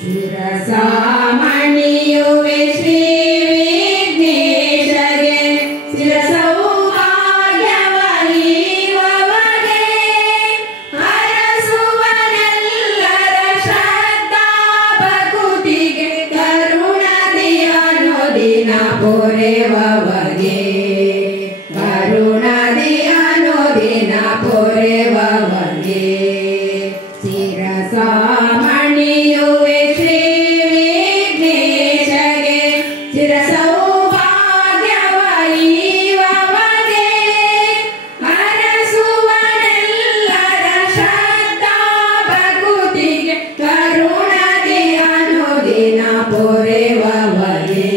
ಶಿರಸಾಮಣಿಯುವೆ ಶ್ರೀ ವಿಘ್ನೇಶಗೆ ಶಿರಸೌಭಾಗ್ಯವೀವಗೆ ಹರಸುವನೆಲ್ಲರ ಶ್ರದ್ಧಾ ಭಕುತಿಗೆ ಕರುಣದಿ ಅನುದಿನ ಪೊರೆವಗೆ ಕರುಣದಿ ಅನುದಿನ ಪೊರೆವಗೆ ಶಿರಸಾಮಣಿಯುವೆ ಶ್ರೀ ವಿಘ್ನೇಶಗೆ ಶಿರಸೌಭಾಗ್ಯವೀವಗೆ ಹರಸುವನೆಲ್ಲರ ಶ್ರದ್ಧಾ ಭಕುತಿಗೆ ಕರುಣದಿ ಅನುದಿನ ಪೊರೆವಗೆ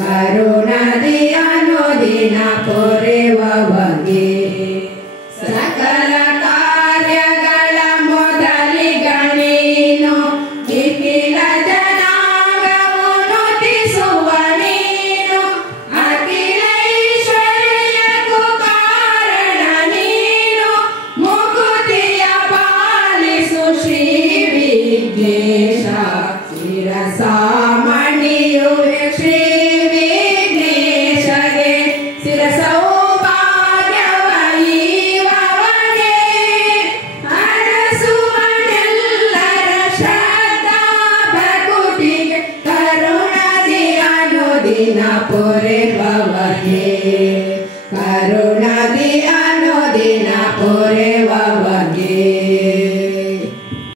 ಕರುಣದಿ ಅನುದಿನ ಪೊರೆವಗೆ ಸಕಲ ಕಾರ್ಯಗಳ ಮೊದಲಿಗಣೀನು ನಿಖಿಲ ಜನಾಂಗವು ನುತಿಸುವ ನೀನು ಅಖಿಲ ಐಶ್ವರ್ಯಕ್ಕೂ ಕಾರಣ ನೀನು ಮುಕುತಿಯ ಪಾಲಿಸು ಶ್ರೀ ವಿಘ್ನೇಶ ಶಿರಸಾಮಣಿಯುವೆ ಶ್ರೀ ವಿಘ್ನೇಶಗೆ ಶಿರಸೌಭಾಗ್ಯವೀವಗೆ ಹರಸುವನೆಲ್ಲರ ಶ್ರದ್ಧಾ ಭಕುತಿಗೆ ಕರುಣದಿ ಅನುದಿನ ಪೊರೆವಗೆ